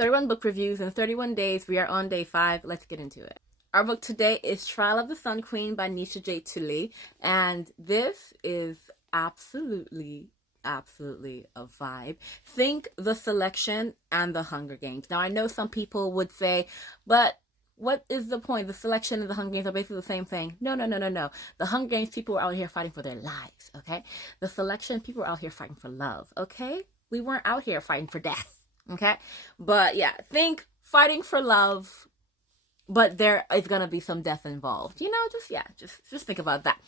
31 book reviews in 31 days. We are on day 5. Let's get into it. Our book today is Trial of the Sun Queen by Nisha J. Tully, and this is absolutely a vibe. Think The Selection and The Hunger Games. Now, I know some people would say, but what is the point? The Selection and The Hunger Games are basically the same thing. No. The Hunger Games, people were out here fighting for their lives, okay? The Selection, people were out here fighting for love, okay? We weren't out here fighting for death, okay? But yeah, think fighting for love, but there is going to be some death involved. You know, just think about that.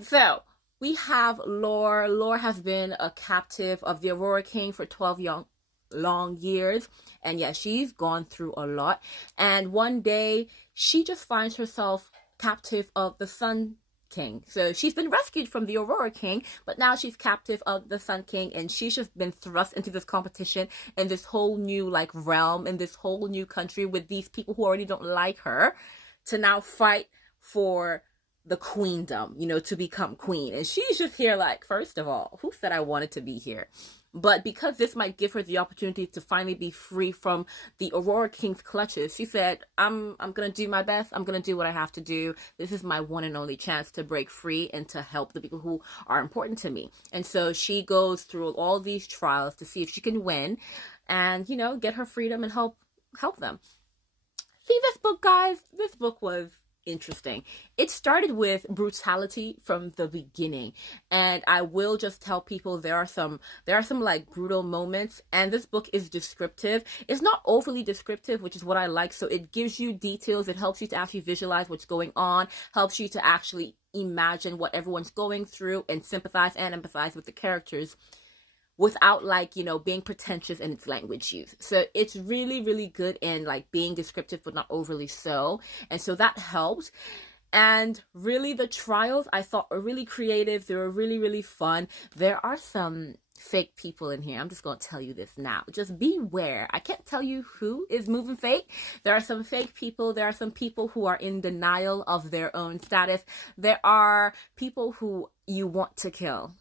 So, we have Lore. Lore has been a captive of the Aurora King for 12 long years. And yeah, she's gone through a lot. And one day, she just finds herself captive of the Sun King. So she's been rescued from the Aurora King, but now she's captive of the Sun King, and she's just been thrust into this competition in this whole new realm, in this whole new country with these people who already don't like her, to now fight for the queendom, you know, to become queen. And she's just here first of all, who said I wanted to be here? But because this might give her the opportunity to finally be free from the Aurora King's clutches, she said, I'm going to do my best. I'm going to do what I have to do. This is my one and only chance to break free and to help the people who are important to me. And so she goes through all these trials to see if she can win and, you know, get her freedom and help them. See this book, guys? This book was interesting. It started with brutality from the beginning, and I will just tell people there are some brutal moments, and this book is descriptive. It's not overly descriptive, which is what I like. So it gives you details. It helps you to actually visualize what's going on, helps you to actually imagine what everyone's going through and sympathize and empathize with the characters without being pretentious in its language use. So it's really good in being descriptive but not overly so, and so that helps. And really, the trials I thought were really creative. They were really fun. There are some fake people in here. I'm just going to tell you this now. Just beware. I can't tell you who is moving fake. There are some fake people. There are some people who are in denial of their own status. There are people who you want to kill.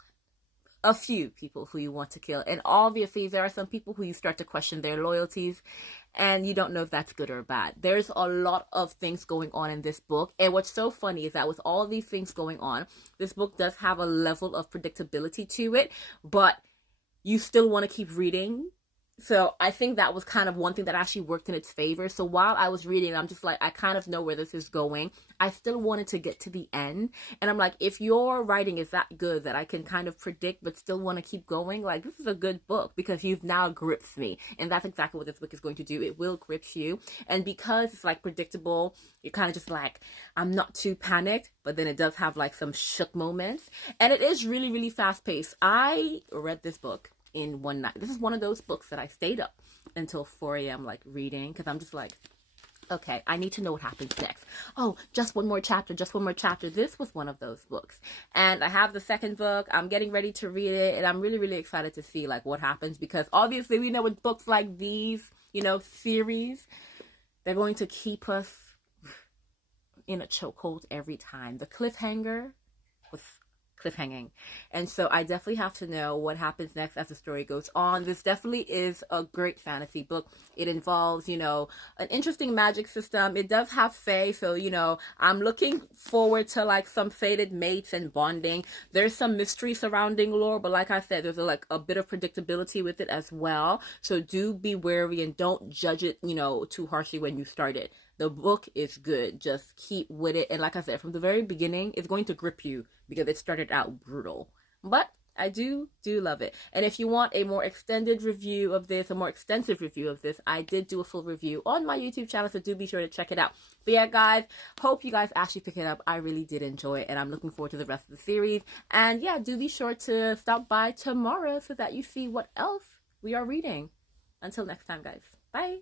A few people who you want to kill. And obviously, there are some people who you start to question their loyalties, and you don't know if that's good or bad. There's a lot of things going on in this book. And what's so funny is that with all these things going on, this book does have a level of predictability to it, but you still want to keep reading. So I think that was kind of one thing that actually worked in its favor. So while I was reading, I'm just I kind of know where this is going. I still wanted to get to the end. And I'm if your writing is that good that I can kind of predict but still want to keep going, this is a good book because you've now gripped me. And that's exactly what this book is going to do. It will grip you. And because it's predictable, you're kind of just I'm not too panicked, but then it does have some shook moments. And it is really fast paced. I read this book in one night. This is one of those books that I stayed up until 4 a.m. reading, because I'm just okay, I need to know what happens next. Oh, just one more chapter. This was one of those books. And I have the second book. I'm getting ready to read it, and I'm really excited to see what happens, because obviously we know with books like these, series, they're going to keep us in a chokehold every time. The cliffhanger was cliffhanging. And so I definitely have to know what happens next as the story goes on. This definitely is a great fantasy book. It involves, an interesting magic system. It does have fae, so, I'm looking forward to some fated mates and bonding. There's some mystery surrounding Lore, but like I said, there's a bit of predictability with it as well. So do be wary and don't judge it, too harshly when you start it. The book is good. Just keep with it. And like I said, from the very beginning, it's going to grip you because it started out brutal. But I do love it. And if you want a more extended review of this, a more extensive review of this, I did do a full review on my YouTube channel, so do be sure to check it out. But yeah, guys, hope you guys actually pick it up. I really did enjoy it, and I'm looking forward to the rest of the series. And yeah, do be sure to stop by tomorrow so that you see what else we are reading. Until next time, guys. Bye.